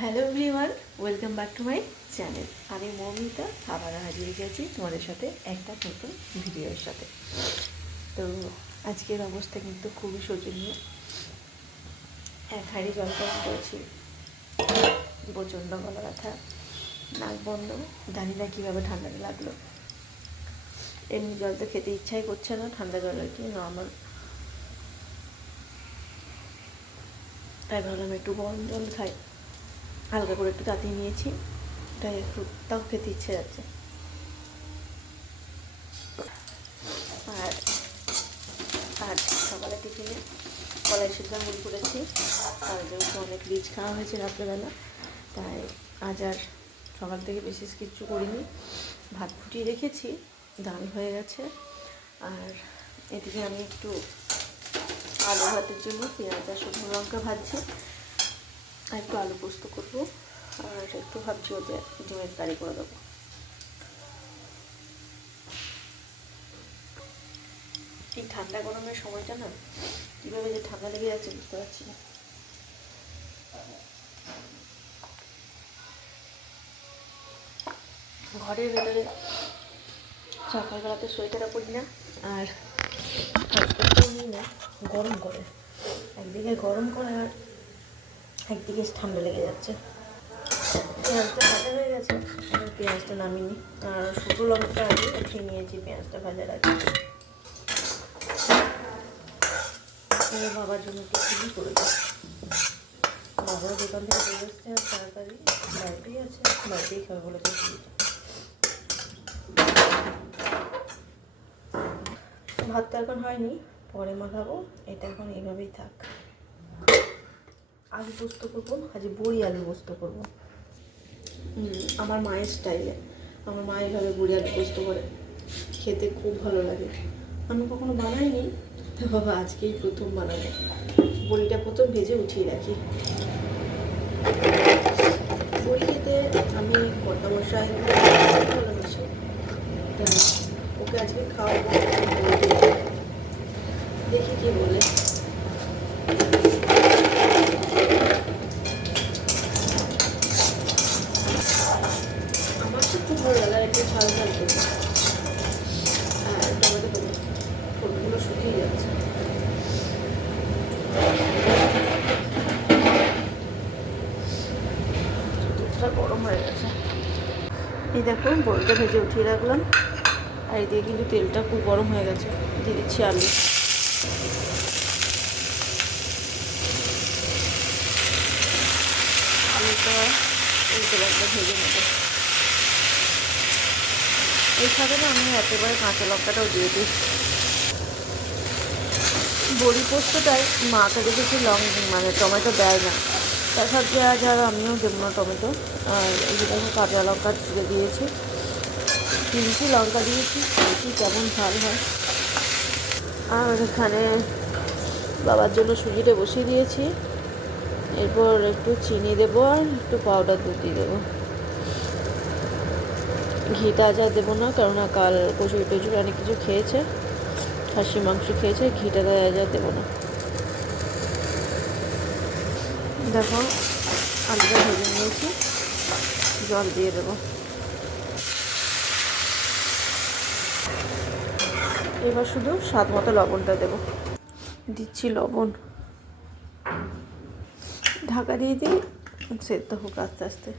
Hello everyone, welcome back to my channel. আমি মৌমিতা আবার হাজির গেছি তোমাদের সাথে একটা নতুন ভিডিওর সাথে। তো আজকের অবস্থা কিন্তু খুবই শোচনীয়। এক হাঁড়ি জল পান করেছি, প্রচণ্ড গলা ব্যথা, নাক বন্ধ, জানি না কীভাবে ঠান্ডাটা লাগলো। এমনি জল তো খেতে ইচ্ছাই করছে না, ঠান্ডা জল আর কি নর্মাল। তাই ভাবলাম একটু গরম জল খাই, হালকা করে একটু তাতিয়ে নিয়েছি, তাই একটু তাও খেতে ইচ্ছে যাচ্ছে। আর আজ সকালে টিফিনে কলাই সিদ্ধ মুড়ি করেছি, আর যেহেতু অনেক রিচ খাওয়া হয়েছে রাত্রেবেলা, তাই আজ আর সকাল থেকে বিশেষ কিচ্ছু করিনি। ভাত ফুটিয়ে রেখেছি, ডাল হয়ে গেছে। আর এদিকে আমি একটু আলু ভাতের জন্য পেঁয়াজ আর শুকনো লঙ্কা ভাজছি, আর একটু আলু পোস্ত করবো, আর একটু ভাবছি ওদের ডিমের কারি করে দেবো। এই ঠান্ডা গরমের সময়টা না কীভাবে যে ঠান্ডা লেগে যাচ্ছে বুঝতে পারছি না। ঘরের ভেতরে সকালবেলাতে সোয়েটারও পরি না, আর করতেও নিই না, গরম করে একদিকে গরম করে আর একদিকে ঠান্ডা লেগে যাচ্ছে। পেঁয়াজটা ভাজা হয়ে গেছে, আর পেঁয়াজটা নামিনি, আর শুকনো লঙ্কা আগে উঠিয়ে নিয়েছি পেঁয়াজটা ভাজার আগে। বাবার জন্য টিফিনই করে দিই। বাবাও দোকান থেকে চলে এসছে, আর তাড়াতাড়ি বাড়িতেই আছে, বাড়িতেই খাবে বলেছে টিফিনটা। ভাত তো এখন হয়নি, পরে মাখাবো, এটা এখন এইভাবেই থাক। আলু পোস্ত করবো, আজ বড়ি আলু পোস্ত করবো আমার মায়ের স্টাইলে। আমার মা এইভাবে বড়ি আলু পোস্ত করে, খেতে খুব ভালো লাগে। আমি কখনো বানাইনি, তো বাবা আজকেই প্রথম বানাবো। বড়িটা প্রথম ভেজে উঠিয়ে রাখি। বড়ি খেতে আমি কর্তামশাই ভালোবাসি, ওকে আজকে খাওয়াবো, দেখি কি বলে। আমার তো খুব ভালো লাগে, একটু ঝাল ঝাল খেতে। আর টমেটো দেবো, ফুলগুলো শুকিয়ে যাচ্ছে। দুধটা গরম হয়ে গেছে, এই দেখো বড়িটা ভেজে উঠিয়ে রাখলাম, আর এদিকে কিন্তু তেলটা খুব গরম হয়ে গেছে। দিয়ে দিচ্ছি আলু। আলুটা উল্টে পাল্টে ভেজে নেব। এর সাথে না আমি একেবারে কাঁচা লঙ্কাটাও দিয়ে দিই। বড়ি পোস্তটাই মাকে দেখেছি মানে টমেটো দেয় না, তার সাথে আজ আর আমিও দেবো না টমেটো। আর এই যে দেখো কাঁচা লঙ্কা তুলে দিয়েছি, 3টি লঙ্কা দিয়েছি, দেখি কেমন ঝাল হয়। আর এখানে বাবার জন্য সুজিটা বসিয়ে দিয়েছি, এরপর একটু চিনি দেবো আর একটু পাউডার দুধ দিয়ে দেবো। ঘিটা যা দেবো না, কেননা কাল কচুরি টচুরি অনেক কিছু খেয়েছে, খাসি মাংস খেয়েছে, ঘিটা যা দেবো না। দেখো আলুটা ভেজে নিয়েছি, জল দিয়ে দেবো। এবার শুধু স্বাদ মতো লবণটা দেবো, দিচ্ছি লবণ, ঢাকা দিয়ে দিই, সেদ্ধ হোক আস্তে আস্তে।